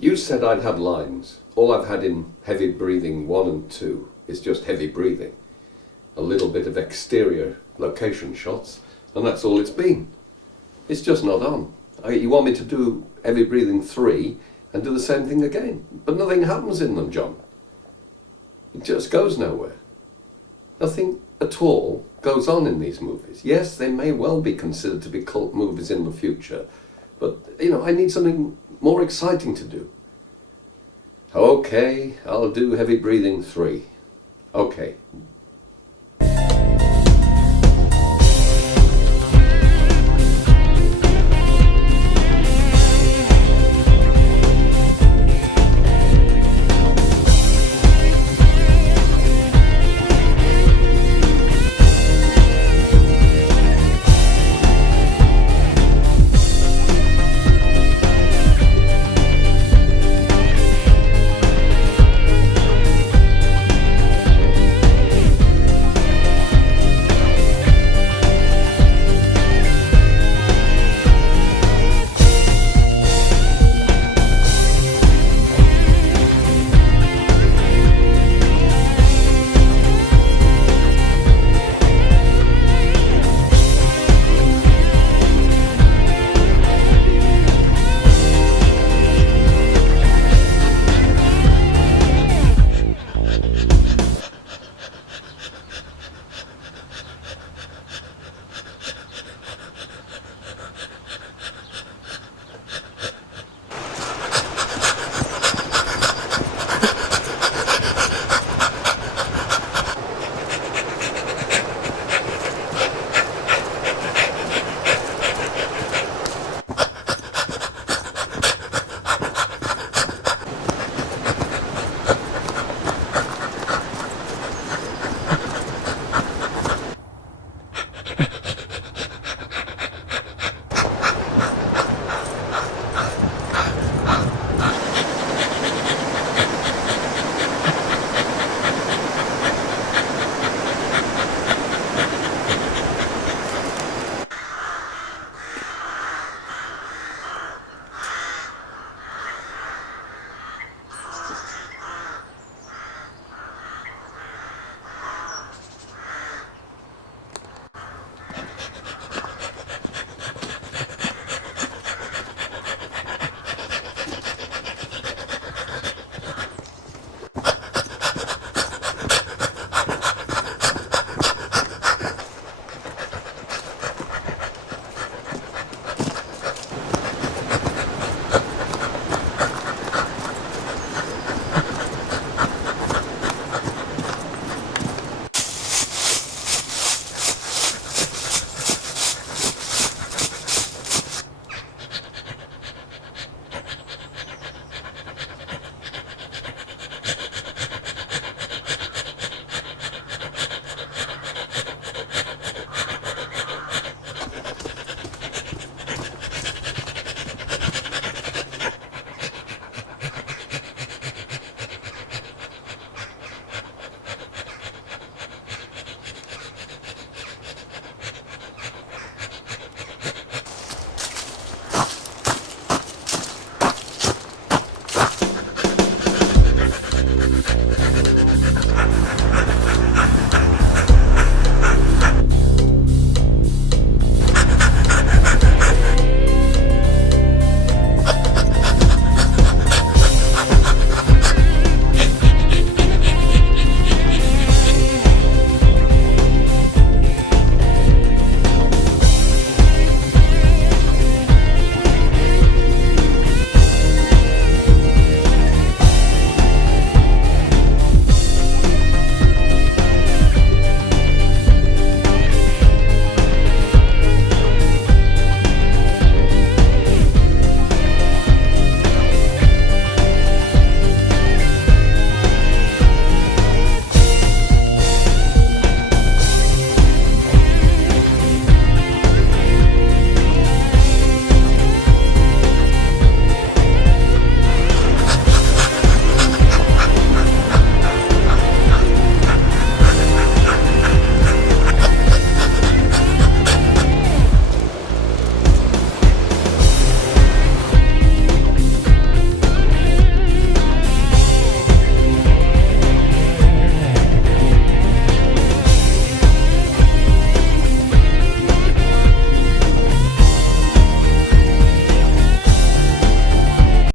You said I'd have lines. All I've had in Heavy Breathing 1 and 2 is just heavy breathing. A little bit of exterior location shots, and that's all it's been. It's just not on. You want me to do Heavy Breathing 3 and do the same thing again, but nothing happens in them, John. It just goes nowhere. Nothing at all goes on in these movies. Yes, they may well be considered to be cult movies in the future, but, I need something more exciting to do. Okay, I'll do Heavy Breathing 3. Okay,